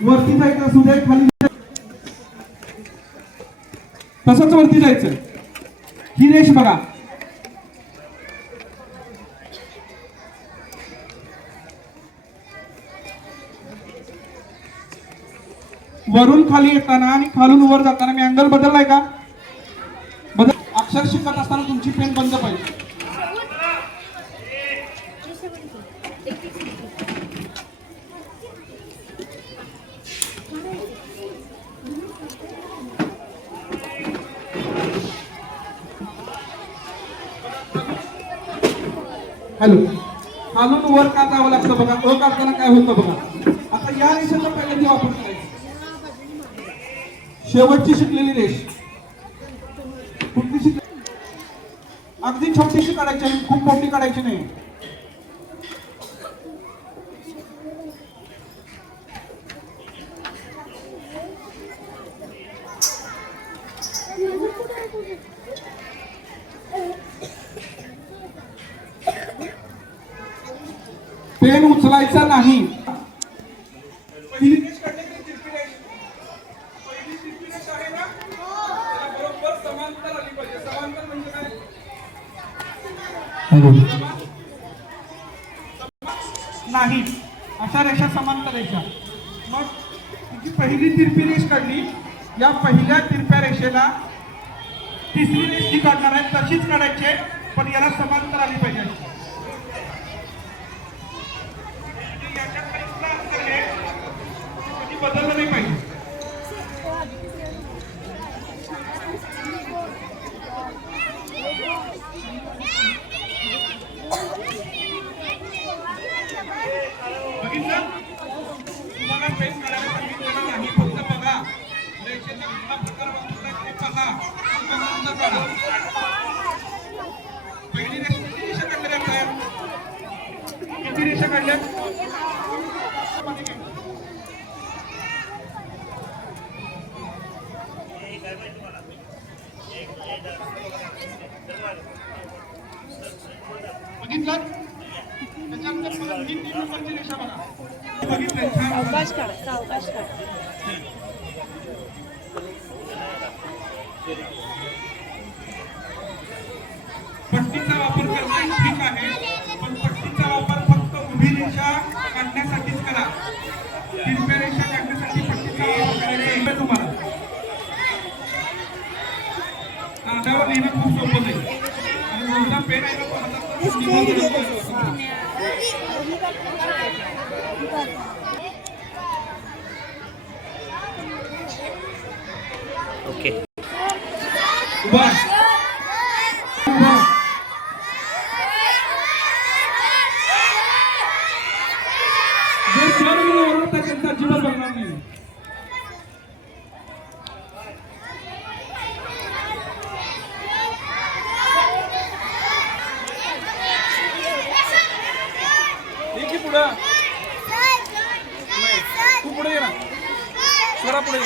वरती जायचं असू दे, खाली तसंच वरती जायचं. ही रेष बघा. वरून खाली येताना आणि खालून वर जाताना मी अँगल बदललाय का? अक्षर शिकत असताना तुमची पेन बंद पाहिजे. हॅलो, खालून वर का जावं लागतं बघा. तो काढताना काय होतं बघा. आता या रेषेचा पहिल्यांदा वापर करायचा. शेवटची शिकलेली रेष कुठली शिकली? अगदी छोटीशी काढायची, खूप मोठी काढायची नाही. पेन उचलायचा नाही. पहिली रेष काढली की तिरपी रेष. पहिली तिरपी रेष आहे ना, त्याला बरोबर समांतर आली पाहिजे. समांतर म्हणजे काय? नाही, अशा रेषा समांतर रेषा. मग तुझी पहिली तिरपी रेष काढली. या पहिल्या तिरप्या रेषेला तिसरी रेष जी काढणार आहे तशीच काढायची, पण याला समांतर आली पाहिजे. बदललं नाही पाहिजे. बघितलं? तुम्हाला पेन काढायला सांगितलं नाही, फक्त बघा. रेषेचा कुठला प्रकार वापरायचा ते पहा. पहिली रेष किती रेषा काढल्या आहेत? किती रेषा काढल्या? बघितलं? त्याच्यानंतर मला ही 3 नंबरची रेषा बघा. बघितलं? छान. अवकाश काढा, अवकाश काढा. पट्टीचा वापर करणं ठीक आहे, पण पट्टीचा वापर फक्त उभी रेषा काढण्यासाठीच करा. तिरप्या रेषा काढण्यासाठी पट्टीचा वापर करायचा तुम्हाला. कागदावर लिहिणं खूप सोपं नाही. आणि मोठा पेन आहे तो हातात ओके. त्यांचा जीव बघणार नाही. पुढे तू पुढे ये ना, पुढे